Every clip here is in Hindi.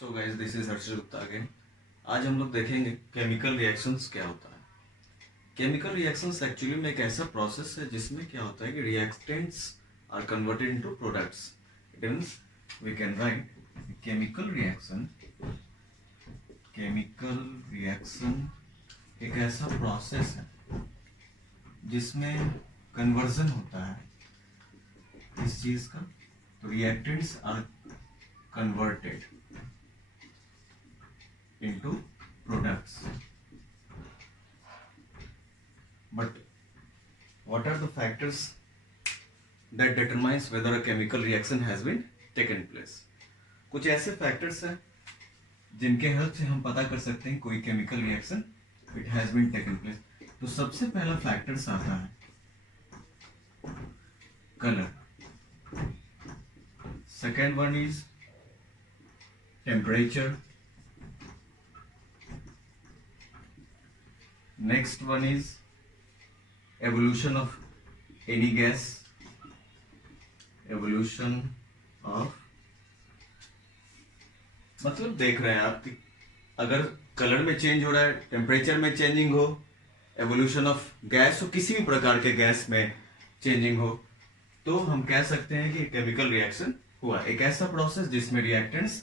So guys, this is Harshit Gupta again. आज हम लोग देखेंगे केमिकल रिएक्शंस क्या होता है। केमिकल रिएक्शंस एक्चुअली में एक ऐसा प्रोसेस है जिसमें क्या होता है कि reactants are converted into products. It means we can write chemical reaction. Chemical reaction एक ऐसा प्रोसेस है जिसमें कन्वर्जन होता है इस चीज का। तो reactants are converted into products. But what are the factors that determines whether a chemical reaction has been taken place? कुछ ऐसे फैक्टर्स हैं जिनके हेल्प से हम पता कर सकते हैं कोई chemical reaction it has been taken place. तो सबसे पहला फैक्टर्स आता है colour, second one is temperature, next one is evolution of any gas, evolution of मतलब देख रहे हैं आप कि अगर कलर में चेंज हो रहा है, टेम्परेचर में चेंजिंग हो, एवोल्यूशन ऑफ गैस हो, किसी भी प्रकार के गैस में चेंजिंग हो, तो हम कह सकते हैं कि केमिकल रिएक्शन हुआ। एक ऐसा प्रोसेस जिसमें रिएक्टेंट्स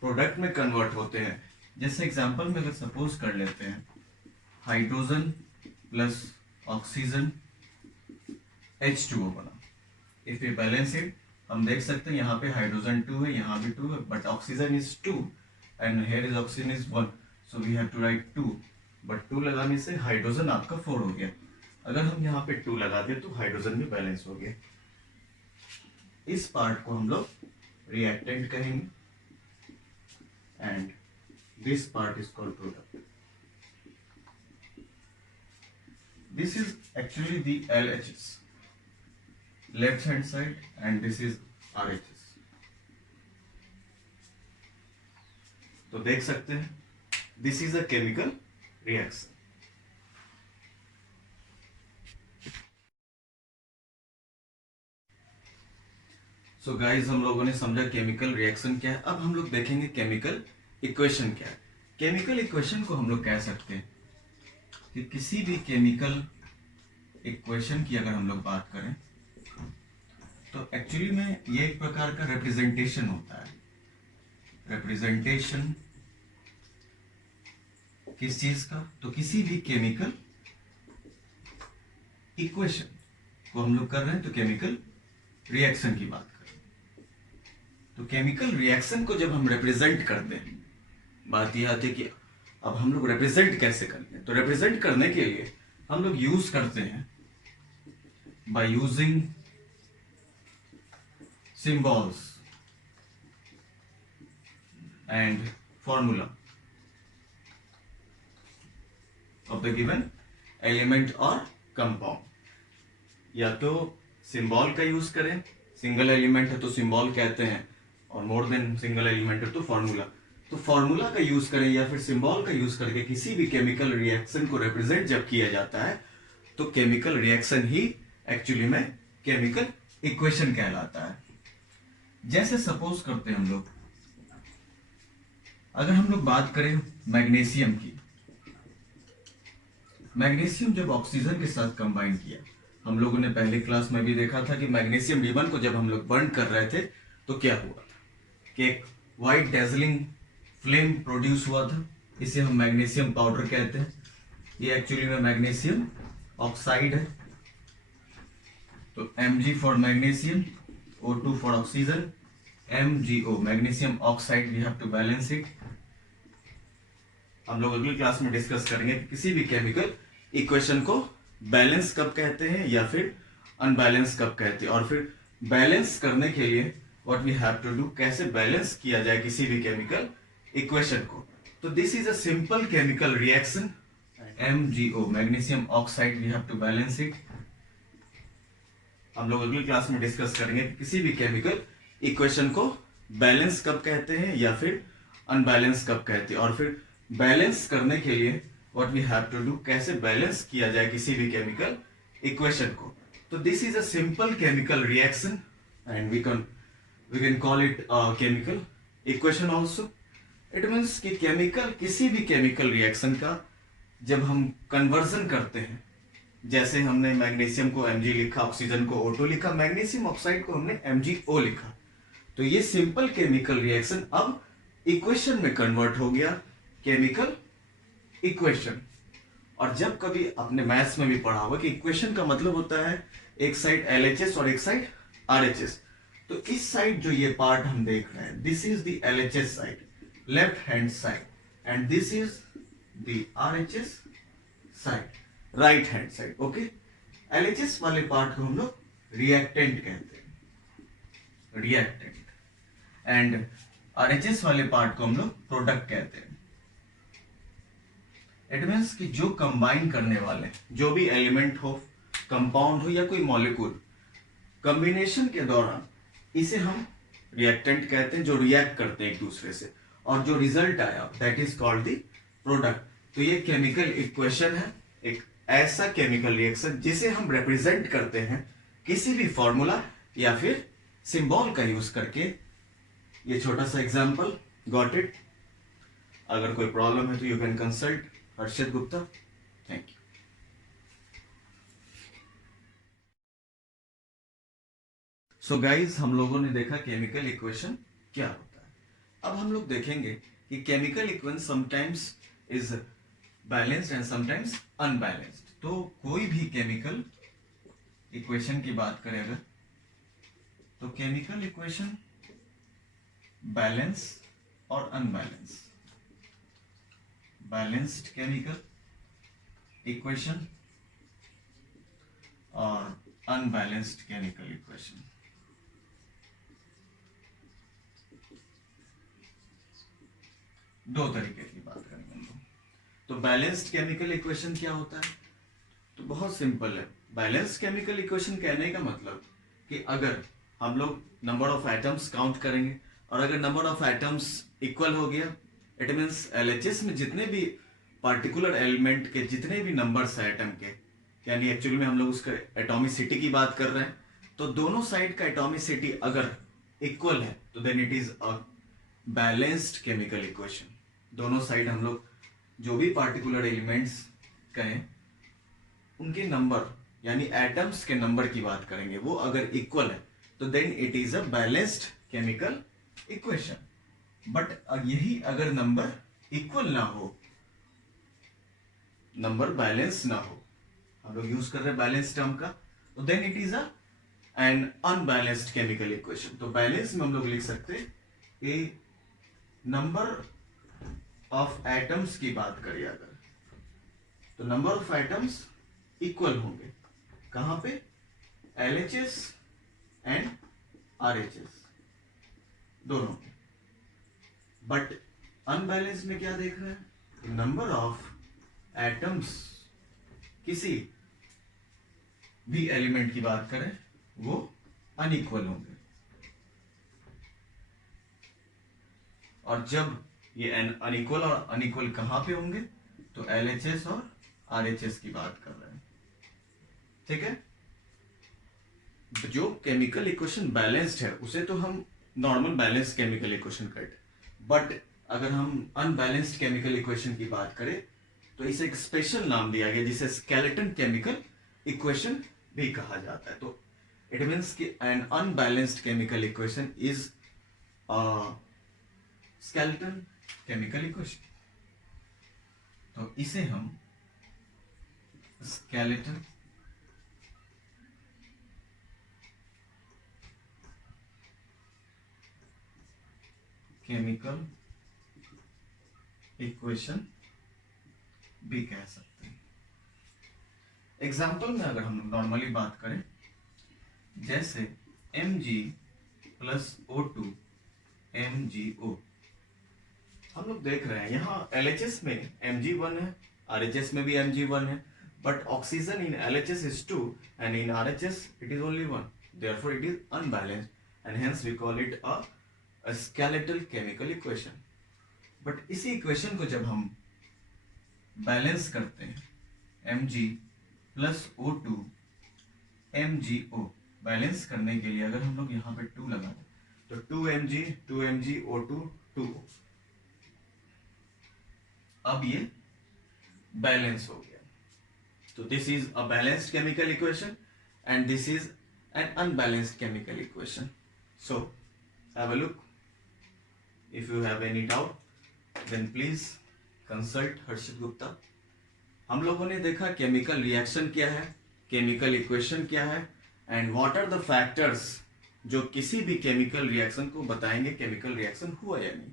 प्रोडक्ट में कन्वर्ट होते हैं। जैसे एग्जांपल में अगर सपोज कर लेते हैं हाइड्रोजन प्लस ऑक्सीजन H2O बना। इफ यू बैलेंस इट, हम देख सकते हैं यहाँ पे हाइड्रोजन 2 है, यहाँ भी 2 है, but oxygen is 2 and here is oxygen is 1, so we have to write 2, but 2 लगाने से हाइड्रोजन आपका 4 हो गया। अगर हम यहाँ पे 2 लगा दें तो हाइड्रोजन भी बैलेंस हो गया। इस पार्ट को हम लोग रिएक्टेंट कहेंगे and this part is called product. This is actually the LHS, left hand side, and this is RHS. तो देख सकते हैं this is a chemical reaction. So guys, हम लोगों ने समझा केमिकल रिएक्शन क्या है। अब हम लोग देखेंगे केमिकल इक्वेशन क्या है। केमिकल इक्वेशन को हम लोग कह सकते हैं कि किसी भी केमिकल इक्वेशन की अगर हम लोग बात करें तो एक्चुअली में ये एक प्रकार का रिप्रेजेंटेशन होता है। रिप्रेजेंटेशन किस चीज का? तो किसी भी केमिकल इक्वेशन को हम लोग कर रहे हैं तो केमिकल रिएक्शन की बात कर रहे हैं। तो केमिकल रिएक्शन को जब हम रिप्रेजेंट करते हैं, बात यह आती है कि अब हम लोग रिप्रेजेंट कैसे करते हैं। तो रिप्रेजेंट करने के लिए हम लोग यूज करते हैं by using symbols and formula of the given element और कंपाउंड। या तो सिंबल का यूज करें, सिंगल एलिमेंट है तो सिंबल कहते हैं, और मोर देन सिंगल एलिमेंट है तो फॉर्मूला। तो फॉर्मूला का यूज करें या फिर सिंबल का यूज करके किसी भी केमिकल रिएक्शन को रिप्रेजेंट जब किया जाता है तो केमिकल रिएक्शन ही एक्चुअली में केमिकल इक्वेशन कहलाता है। जैसे सपोज करते हैं हम लोग, अगर हम लोग बात करें मैग्नीशियम की, मैग्नीशियम जब ऑक्सीजन के साथ कंबाइन किया, हम लोगों ने पहले क्लास में भी देखा था कि मैग्नीशियम B1 को जब हम लोग बर्न कर रहे थे तो क्या हुआ कि एक व्हाइट डेजलिंग फ्लेम प्रोड्यूस हुआ था। इसे हम मैग्नीशियम पाउडर कहते हैं। ये एक्चुअली में मैग्नीशियम ऑक्साइड है। तो Mg for magnesium, O2 for oxygen, MgO magnesium oxide, we have to balance it. हम लोग अगली क्लास में डिस्कस करेंगे कि किसी भी केमिकल इक्वेशन को बैलेंस कब कहते हैं या फिर अनबैलेंस कब कहते हैं, और फिर बैलेंस करने के लिए what we have to do, कैसे बैलेंस किया जाए किसी भी केमिकल इक्वेशन को। तो this is a simple chemical reaction, MgO magnesium oxide, we have to balance it. हम लोग अगली क्लास में डिस्कस करेंगे कि किसी भी केमिकल इक्वेशन को बैलेंस कब कहते हैं या फिर अनबैलेंस कब कहते हैं, और फिर बैलेंस करने के लिए what we have to do, कैसे बैलेंस किया जाए किसी भी केमिकल इक्वेशन को। तो this is a simple chemical reaction and we can call it chemical equation also. It means कि केमिकल, किसी भी केमिकल रिएक्शन का जब हम कन्वर्जन करते हैं, जैसे हमने मैग्नीशियम को Mg लिखा, ऑक्सीजन को O2 लिखा, मैग्नीशियम ऑक्साइड को हमने MgO लिखा, तो ये सिंपल केमिकल रिएक्शन अब इक्वेशन में कन्वर्ट हो गया, केमिकल इक्वेशन। और जब कभी आपने मैथ्स में भी पढ़ा होगा कि इक्वेशन का मतलब होता है एक साइड LHS और एक साइड RHS। तो इस साइड जो ये पार्ट हम देख रहे हैं, this is the LHS side, left hand side, and this is the RHS side, right hand side. Okay, LHS वाले पार्ट को हम लोग रिएक्टेंट कहते हैं, रिएक्टेंट, एंड RHS वाले पार्ट को हम लोग प्रोडक्ट कहते हैं। इट मीन्स कि जो कंबाइन करने वाले, जो भी एलिमेंट हो, कंपाउंड हो या कोई मॉलिक्यूल, कॉम्बिनेशन के दौरान इसे हम रिएक्टेंट कहते हैं, जो रिएक्ट करते हैं एक दूसरे से, और जो रिजल्ट आया that is called the product. तो ये केमिकल इक्वेशन है, एक ऐसा केमिकल रिएक्शन जिसे हम रिप्रेजेंट करते हैं किसी भी फॉर्मूला या फिर सिंबल का यूज करके। ये छोटा सा एग्जांपल, गॉट इट? अगर कोई प्रॉब्लम है तो you can consult Harshit Gupta. Thank you. So guys, हम लोगों ने देखा केमिकल इक्वेशन क्या होता है। अब हम लोग देखेंगे कि chemical equation sometimes is balanced and sometimes unbalanced. तो कोई भी केमिकल इक्वेशन की बात करें अगर, तो केमिकल इक्वेशन बैलेंस और अनबैलेंस, बैलेंस्ड केमिकल इक्वेशन और अनबैलेंस्ड केमिकल इक्वेशन। दो तरीके की बात करेंगे हम लोग। तो बैलेंस्ड केमिकल इक्वेशन क्या होता है? तो बहुत सिंपल है। बैलेंस्ड केमिकल इक्वेशन कहने का मतलब कि अगर हम लोग नंबर ऑफ एटम्स काउंट करेंगे और अगर नंबर ऑफ एटम्स इक्वल हो गया, इट मीन्स LHS में जितने भी पार्टिकुलर एलिमेंट के जितने भी नंबर्स है एटम के, यानी एक्चुअली में हम लोग उसका एटॉमिसिटी की बात कर रहे हैं, तो दोनों साइड का एटॉमिसिटी अगर इक्वल है तो then it is a balanced chemical equation. दोनों साइड हम लोग जो भी पार्टिकुलर एलिमेंट्स कहें उनके नंबर यानी एटम्स के नंबर की बात करेंगे, वो अगर इक्वल है तो then it is a balanced chemical equation. But यही अगर नंबर इक्वल ना हो, नंबर बैलेंस ना हो, हम लोग यूज कर रहे हैं बैलेंस टर्म का, तो then it is an unbalanced chemical equation. तो बैलेंस में हम लोग लिख सकते हैं ए नंबर ऑफ एटम्स की बात करें अगर, तो नंबर ऑफ एटम्स इक्वल होंगे कहां पे? LHS एंड RHS दोनों के। बट अनबैलेंस में क्या देख रहे हैं? नंबर ऑफ एटम्स किसी भी एलिमेंट की बात करें वो अनइक्वल होंगे, और जब ये अनइक्वल और अनइक्वल कहां पे होंगे? तो LHS और RHS की बात कर रहे हैं, ठीक है। जो केमिकल इक्वेशन बैलेंस्ड है उसे तो हम नॉर्मल बैलेंस केमिकल इक्वेशन कहते हैं, बट अगर हम अनबैलेंस्ड केमिकल इक्वेशन की बात करें तो इसे एक स्पेशल नाम दिया गया जिसे स्केलेटन केमिकल इक्वेशन भी कहा जाता है। तो इट मीन्स कि N unbalanced chemical equation is skeleton chemical equation. तो इसे हम स्केलेटन केमिकल इक्वेशन भी कह सकते हैं। एग्जाम्पल में अगर हम नॉर्मली बात करें, जैसे Mg प्लस O2 MgO, हम लोग देख रहे हैं यहाँ LHS में Mg1 है, RHS में भी Mg1 है, but oxygen in LHS is 2 and in RHS it is only 1, therefore it is unbalanced and hence we call it a skeletal chemical equation। But इसी इक्वेशन को जब हम बैलेंस करते हैं, Mg plus O2 MgO, balance करने के लिए अगर हम लोग यहाँ पे 2 लगा दें तो 2 Mg O2 2O, अब ये बैलेंस हो गया। तो this is a balanced chemical equation and this is an unbalanced chemical equation. So have a look. If you have any doubt then please consult Harshit Gupta. हम लोगों ने देखा केमिकल रिएक्शन क्या है, केमिकल इक्वेशन क्या है and what are the factors जो किसी भी केमिकल रिएक्शन को बताएंगे केमिकल रिएक्शन हुआ या नहीं।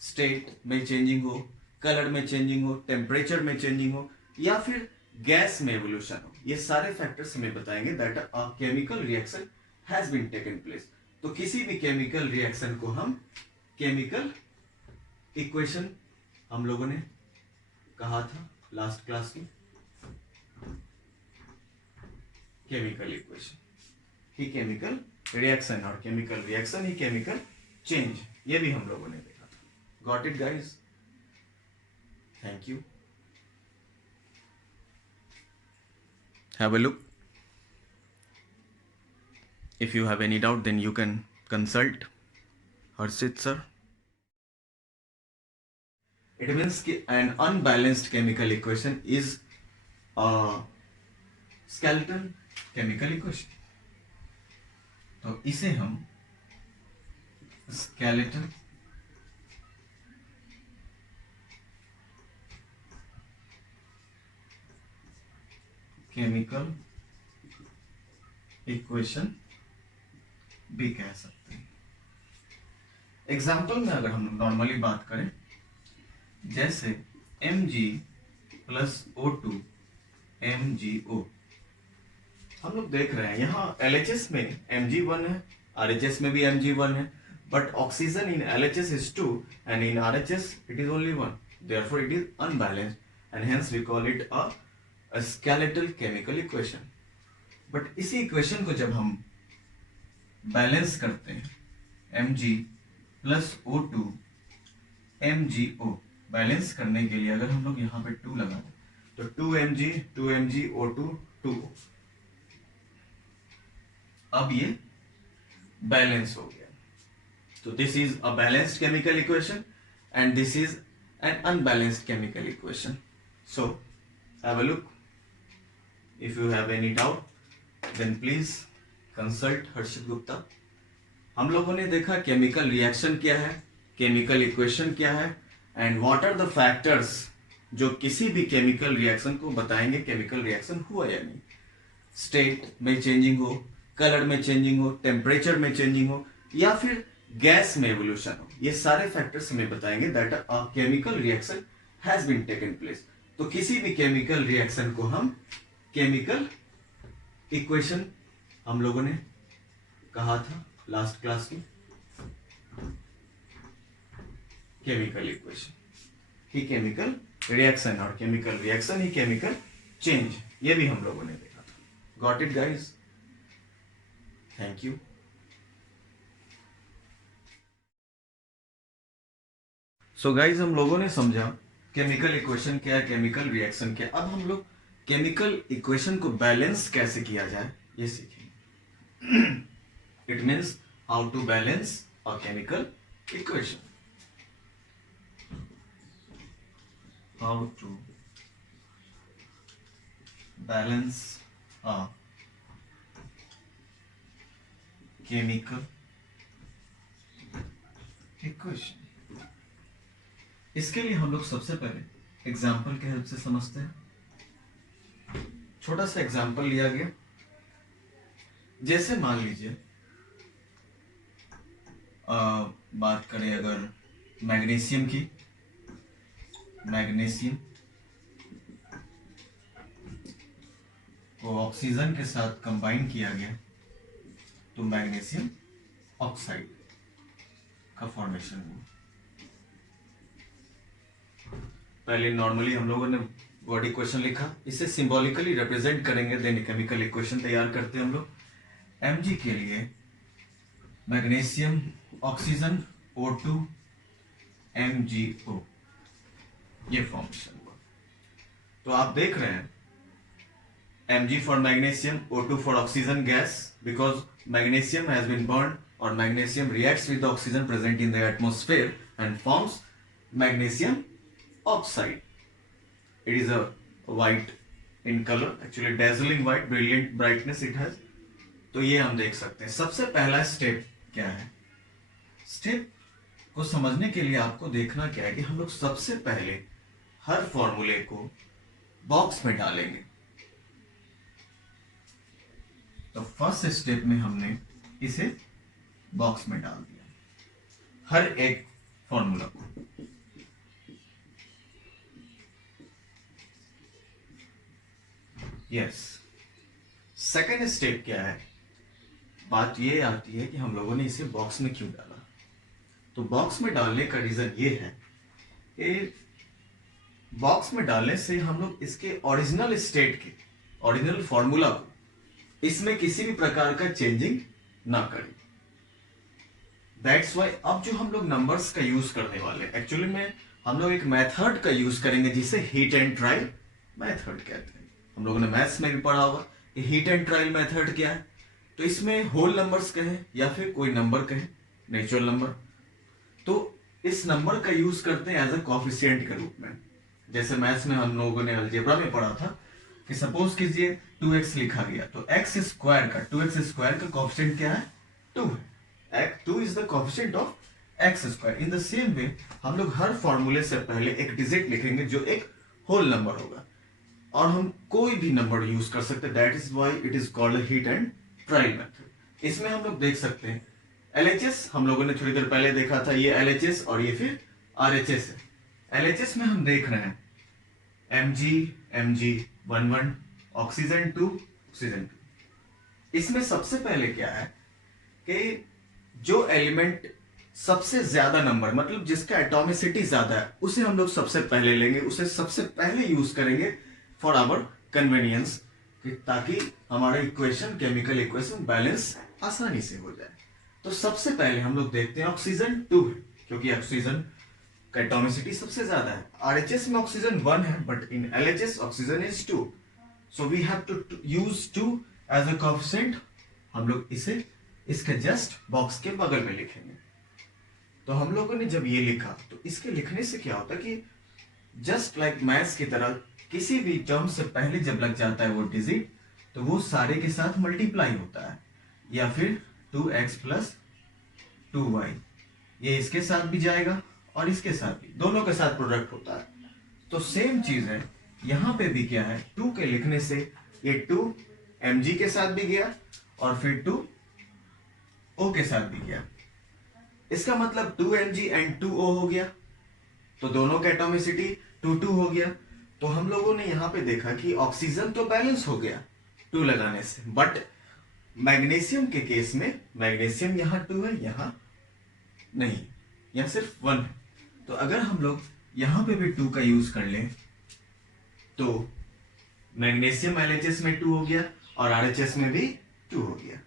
स्टेट में चेंजिंग हो, कलर में चेंजिंग हो, टेम्परेचर में चेंजिंग हो या फिर गैस में एवोल्यूशन हो, ये सारे फैक्टर्स हमें बताएंगे that a chemical reaction has been taken place. तो किसी भी केमिकल रिएक्शन को हम केमिकल इक्वेशन हम लोगों ने कहा था लास्ट क्लास में, केमिकल इक्वेशन ही केमिकल रिएक्शन और केमिकल रिएक्शन ही केमिकल चेंज, ये भी हम लोगों ने देखा था। Got it guys? Thank you. Have a look. If you have any doubt, then you can consult Harshit sir. It means an unbalanced chemical equation is a skeletal chemical equation. तो इसे हम skeletal chemical equation भी कह सकते हैं। एग्जाम्पल में अगर हम नॉर्मली बात करें, जैसे Mg प्लस O2 MgO, हम लोग देख रहे हैं यहाँ LHS में Mg1 है, RHS में भी Mg1 है, but oxygen in LHS is 2 and in RHS it is only 1, therefore it is unbalanced and hence we call it a skeletal chemical equation. But इसी इक्वेशन को जब हम बैलेंस करते हैं, Mg plus O2 MgO, balance करने के लिए अगर हम लोग यहाँ पे 2 लगा दें तो 2 Mg O2 2O, अब ये बैलेंस हो गया। तो this is a balanced chemical equation and this is an unbalanced chemical equation. So have a look. If you have any doubt then please consult Harshit Gupta. हम लोगों ने देखा केमिकल रिएक्शन क्या है, केमिकल इक्वेशन क्या है and what are the factors जो किसी भी केमिकल रिएक्शन को बताएंगे केमिकल रिएक्शन हुआ या नहीं। स्टेट में चेंजिंग हो, कलर में चेंजिंग हो, टेम्परेचर में चेंजिंग हो या फिर गैस में एवोल्यूशन हो, ये सारे फैक्टर्स हमें बताएंगे that a chemical reaction has been taken place. तो किसी भी केमिकल रिएक्शन को हम केमिकल इक्वेशन हम लोगों ने कहा था लास्ट क्लास में, केमिकल इक्वेशन ही केमिकल रिएक्शन और केमिकल रिएक्शन ही केमिकल चेंज, ये भी हम लोगों ने देखा था। Got it guys? Thank you. So guys, हम लोगों ने समझा केमिकल इक्वेशन क्या है, केमिकल रिएक्शन क्या है। अब हम लोग केमिकल इक्वेशन को बैलेंस कैसे किया जाए ये सीखेंगे। It means how to balance a chemical equation. How to balance a chemical equation. इसके लिए हम लोग सबसे पहले एग्जाम्पल के हेल्प से समझते हैं। छोटा सा एग्जाम्पल लिया गया, जैसे मान लीजिए बात करें अगर मैग्नीशियम की, मैग्नीशियम को ऑक्सीजन के साथ कंबाइन किया गया तो मैग्नीशियम ऑक्साइड का फॉर्मेशन हुआ। पहले नॉर्मली हम लोगों ने वर्ड इक्वेशन लिखा, इसे सिंबॉलिकली रिप्रेजेंट करेंगे, देन केमिकल इक्वेशन तैयार करते हैं हम लोग। Mg के लिए मैग्नीशियम ऑक्सीजन O2 MgO, ये फॉर्मेशन हुआ। तो आप देख रहे हैं Mg for magnesium, O2 for oxygen gas, because magnesium has been burn और magnesium reacts with the oxygen present in the atmosphere and forms magnesium oxide. It is a white in color, actually dazzling white, brilliant brightness it has. तो ये हम देख सकते हैं. सबसे पहला स्टेप क्या है? स्टेप को समझने के लिए आपको देखना क्या है कि हम लोग सबसे पहले हर फॉर्मूले को बॉक्स में डालेंगे. तो फर्स्ट स्टेप में हमने इसे बॉक्स में डाल दिया, हर एक फॉर्मूला को. यस. सेकेंड स्टेप क्या है? बात ये आती है कि हम लोगों ने इसे बॉक्स में क्यों डाला. तो बॉक्स में डालने का रीजन ये है कि बॉक्स में डालने से हम लोग इसके ओरिजिनल स्टेट के ओरिजिनल फॉर्मूला को इसमें किसी भी प्रकार का चेंजिंग ना करें. दैट्स वाई अब जो हम लोग नंबर्स का यूज करने वाले हैं, एक्चुअली में हम लोग एक मेथड का यूज करेंगे जिसे हीट एंड ट्रायल मेथड कहते हैं. हम लोगों ने मैथ्स में भी पढ़ा होगा कि हीट एंड ट्रायल मेथड क्या है. तो इसमें होल नंबर्स कहें या फिर कोई नंबर कहें, नेचुरल नंबर, तो इस नंबर का यूज करते हैं एज अ कोफिशिएंट के रूप में. जैसे मैथ्स में हम लोगों ने अलजेब्रा में पढ़ा था कि सपोज कीजिए 2x लिखा गया, तो x स्क्वायर का 2x स्क्वायर का कोफिशिएंट क्या है? 2 है. 2 is the coefficient of x square. In the same way हम लोग हर फॉर्मूले से पहले एक डिजिट लिखेंगे जो एक होल नंबर होगा, और हम कोई भी नंबर यूज कर सकते हैं. That is why it is called heat and trial method. इसमें हम लोग देख सकते हैं LHS हम लोगों ने थोड़ी देर पहले देखा था, ये LHS और ये फिर RHS है. LHS में हम देख रहे हैं Mg 11 ऑक्सीजन 2 ऑक्सीजन 2. इसमें सबसे पहले क्या है कि जो एलिमेंट सबसे ज्यादा नंबर, मतलब जिसका एटॉमिसिटी ज्यादा है, उसे हम लोग सबसे पहले लेंगे, उसे सबसे पहले यूज करेंगे फॉर आवर कन्वीनियंस, ताकि हमारा इक्वेशन, केमिकल इक्वेशन बैलेंस आसानी से हो जाए. तो सबसे पहले हम लोग देखते हैं ऑक्सीजन 2 है, क्योंकि ऑक्सीजन का एटॉमिसिटी सबसे ज्यादा है. RHS में ऑक्सीजन 1 है, but in LHS oxygen is 2, so we have to use 2 as a coefficient. हम लोग इसे इसके जस्ट बॉक्स के बगल में लिखेंगे. तो हम लोगों ने जब ये लिखा, तो इसके लिखने से क्या होता है कि जस्ट लाइक मैथ्स की तरह किसी भी टर्म से पहले जब लग जाता है वो डिजिट, तो वो सारे के साथ मल्टीप्लाई होता है, या फिर 2x प्लस 2y, ये इसके साथ भी जाएगा और इसके साथ भी, दोनों के साथ प्रोडक्ट होता है. तो सेम चीज है यहां पे भी. क्या है? 2 के लिखने से ये 2 mg के साथ भी गया और फिर 2 o के साथ भी गया. इसका मतलब 2 mg एंड 2 o हो गया, तो दोनों का एटॉमिसिटी 2 हो गया. तो हम लोगों ने यहां पे देखा कि ऑक्सीजन तो बैलेंस हो गया 2 लगाने से, बट मैग्नीशियम के केस में मैग्नीशियम यहां 2 है, यहां नहीं, यहां सिर्फ 1 है. तो अगर हम लोग यहां पे भी 2 का यूज कर लें, तो मैग्नीशियम LHS में 2 हो गया और RHS में भी 2 हो गया.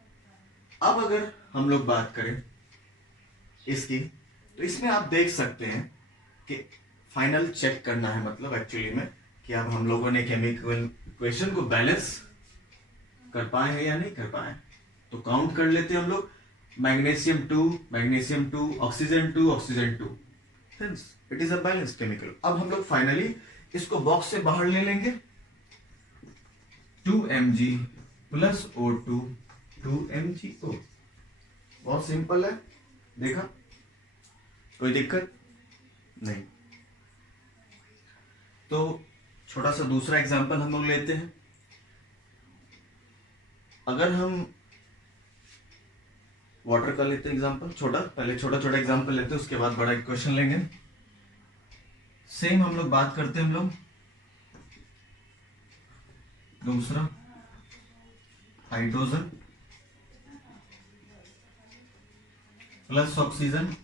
अब अगर हम लोग बात करें इसकी, तो इसमें आप देख सकते हैं कि फाइनल चेक करना है, मतलब एक्चुअली में कि अब हम लोगों ने केमिकल इक्वेशन को बैलेंस कर पाए हैं या नहीं कर पाए. तो काउंट कर लेते हैं हम लोग. Magnesium 2 oxygen 2 oxygen 2, it is a balance chemical. अब हम लोग फाइनली इसको बॉक्स से बाहर ले लेंगे. 2 mg प्लस O2 2 mgO. बहुत सिंपल है, देखा, कोई दिक्कत नहीं. तो छोटा सा दूसरा एग्जांपल हम लोग लेते हैं. अगर हम वाटर का लेते हैं एग्जांपल, पहले छोटा छोटा एग्जांपल लेते हैं, उसके बाद बड़ा क्वेश्चन लेंगे. सेम हम लोग बात करते हैं, हम लोग दूसरा हाइड्रोजन प्लस ऑक्सीजन,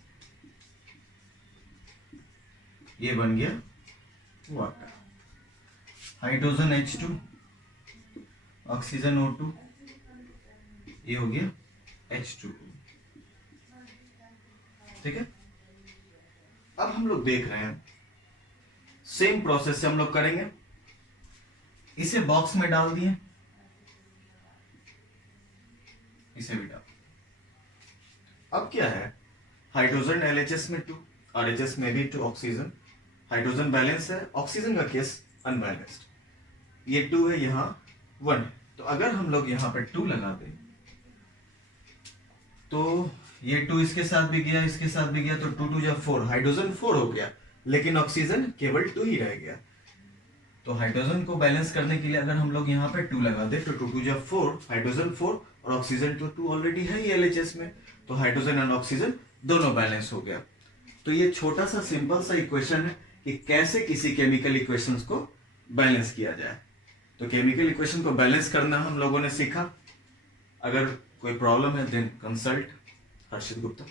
ये बन गया water. Hydrogen H2, oxygen O2, ये हो गया H2. ठीक है. अब हम लोग देख रहे हैं सेम प्रोसेस से हम लोग करेंगे. इसे बॉक्स में डाल दिए, इसे भी डाल. अब क्या है, हाइड्रोजन LHS में 2, RHS में भी 2 ऑक्सीजन, हाइड्रोजन बैलेंस है, ऑक्सीजन का केस अनबैलेंस्ड। ये 2 है, यहाँ 1। तो अगर हम लोग यहाँ पे 2 लगा दें तो ये 2 इसके साथ भी गया, इसके साथ भी गया, तो 2 2 जा 4, हाइड्रोजन 4 हो गया, लेकिन ऑक्सीजन केवल 2 ही रह गया। तो हाइड्रोजन को बैलेंस करने के लिए अगर हम लोग यहाँ पे 2 लगा दे तो 2 2 जा 4, हाइड्रोजन 4 और ऑक्सीजन तो 2 ऑलरेडी है ही एलएचएस में, तो हाइड्रोजन एंड ऑक्सीजन दोनों बैलेंस हो गया। तो ये छोटा सा सिंपल सा इक्वेशन है कि कैसे किसी केमिकल इक्वेशंस को बैलेंस किया जाए। तो केमिकल इक्वेशन को बैलेंस करना हम लोगों ने सीखा। अगर कोई प्रॉब्लम है देन कंसल्ट हर्षित गुप्ता।